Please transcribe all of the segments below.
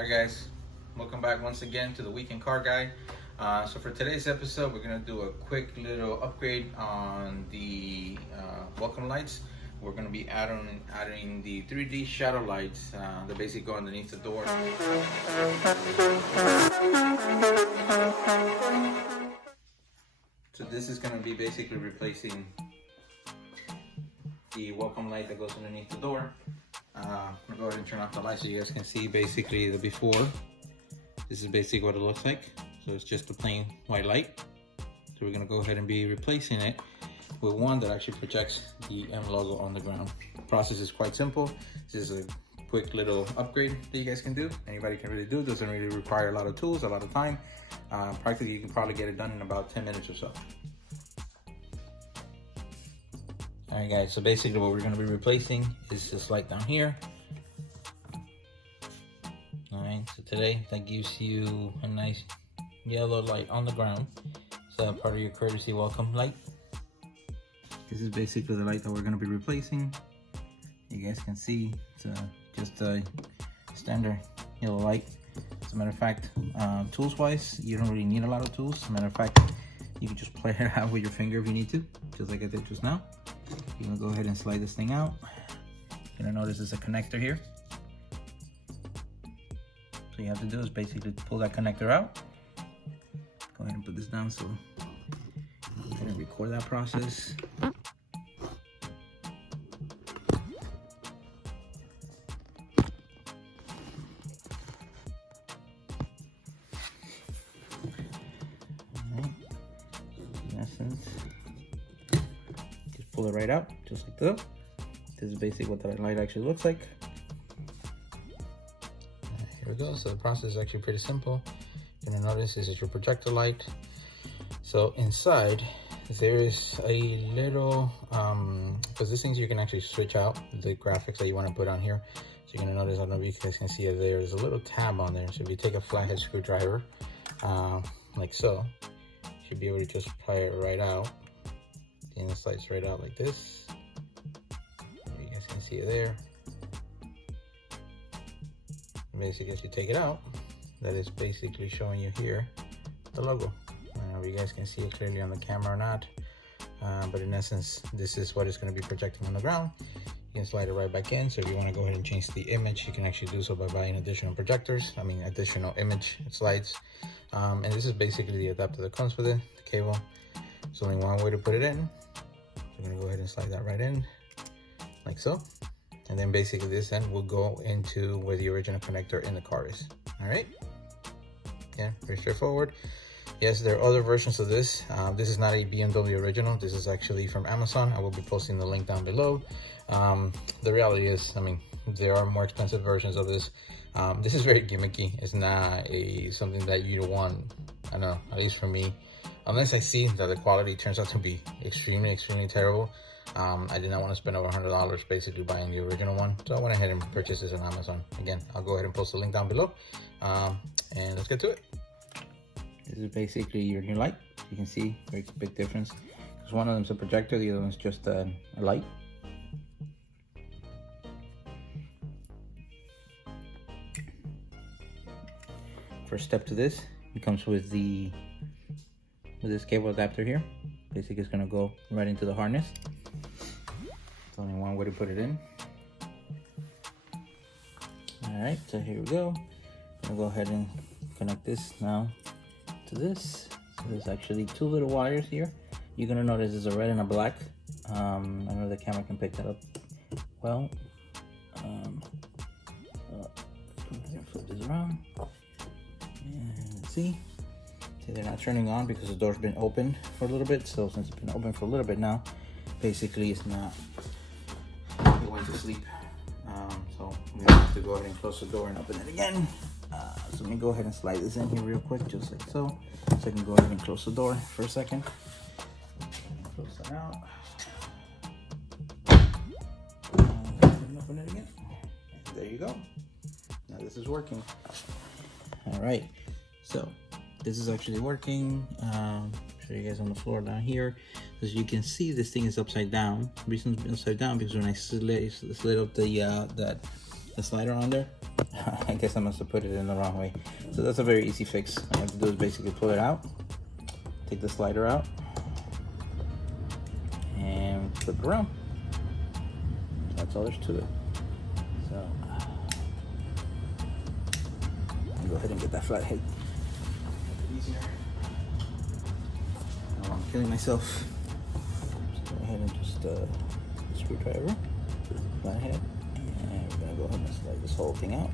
Alright guys, welcome back once again to the Weekend Car Guy. So for today's episode, we're going to do a quick little upgrade on the welcome lights. We're going to be adding the 3D shadow lights that basically go underneath the door. So this is going to be basically replacing the welcome light that goes underneath the door. I'm gonna go ahead and turn off the light so you guys can see basically the before. This is basically what it looks like. So it's just a plain white light. So we're gonna go ahead and be replacing it with one that actually projects the M logo on the ground. The process is quite simple. This is a quick little upgrade that you guys can do. Anybody can really do. It doesn't really require a lot of tools, a lot of time. Practically, you can probably get it done in about 10 minutes or so. Alright guys, so basically what we're going to be replacing is this light down here. Alright, so today that gives you a nice yellow light on the ground. So part of your courtesy welcome light. This is basically the light that we're going to be replacing. You guys can see it's just a standard yellow light. As a matter of fact, tools wise, you don't really need a lot of tools. As a matter of fact, you can just play it out with your finger if you need to, just like I did just now. You're gonna go ahead and slide this thing out. You're gonna notice there's a connector here. So you have to do is basically pull that connector out. Go ahead and put this down so I'm gonna record that process. Alright. In essence, pull it right out, just like that. This is basically what that light actually looks like. Here we go. So the process is actually pretty simple. You're gonna notice this is your projector light. So inside there is a little, because these things you can actually switch out the graphics that you want to put on here. So you're gonna notice, I don't know if you guys can see it, there's a little tab on there. So if you take a flathead screwdriver, like so, you should be able to just pry it right out. And it slides right out like this. You guys can see it there. Basically, as you take it out, that is basically showing you here the logo. I don't know if you guys can see it clearly on the camera or not, but in essence, this is what it's going to be projecting on the ground. You can slide it right back in. So if you want to go ahead and change the image, you can actually do so by buying additional projectors. Additional image slides. And this is basically the adapter that comes with it, the cable. There's only one way to put it in. I'm gonna go ahead and slide that right in, like so. And then basically this end will go into where the original connector in the car is. All right, yeah, very straightforward. Yes, there are other versions of this. This is not a BMW original. This is actually from Amazon. I will be posting the link down below. The reality is, there are more expensive versions of this. This is very gimmicky. It's not something that you want, I don't know, at least for me. Unless I see that the quality turns out to be extremely terrible, I did not want to spend over $100 basically buying the original one. So I went ahead and purchased this on Amazon. Again, I'll go ahead and post the link down below. And let's get to it. This is basically your new light. You can see very big difference. Because one of them is a projector, the other one's just a light. First step to this, it comes with this cable adapter here. Basically it's gonna go right into the harness. There's only one way to put it in. All right, so here we go. I'll go ahead and connect this now to this. So there's actually two little wires here. You're gonna notice there's a red and a black. I don't know if the camera can pick that up well. Flip this around. And see, they're not turning on because the door's been open for a little bit. So since it's been open for a little bit now, basically it's not, it went to sleep. So we have to go ahead and close the door and open it again. So let me go ahead and slide this in here real quick, just like so. So I can go ahead and close the door for a second. Close that out. And open it again. There you go. Now this is working. All right, so this is actually working. Show you guys on the floor down here. As you can see, this thing is upside down. The reason it's upside down because when I slid up the slider on there, I guess I must have put it in the wrong way. So that's a very easy fix. All you have to do is basically pull it out, take the slider out, and flip it around. That's all there's to it. So I'll go ahead and get that flathead. Easier. I'm killing myself. Just go ahead and just screwdriver, flathead, and we're gonna go ahead and slide this whole thing out.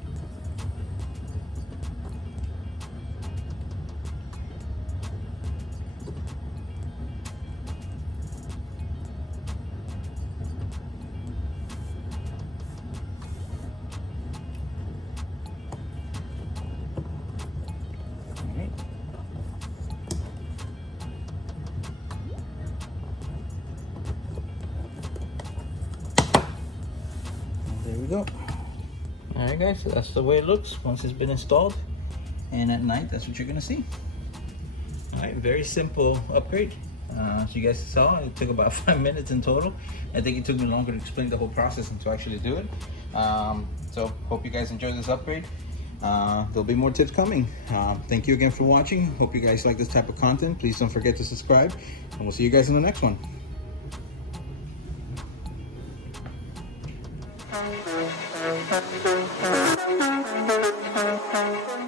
There we go. All right, guys, so that's the way it looks once it's been installed, and at night that's what you're gonna see. All right, very simple upgrade. As you guys saw, it took about 5 minutes in total. I think it took me longer to explain the whole process than to actually do it. So hope you guys enjoyed this upgrade. There'll be more tips coming. Thank you again for watching. Hope you guys like this type of content. Please don't forget to subscribe, and we'll see you guys in the next one. Thank you.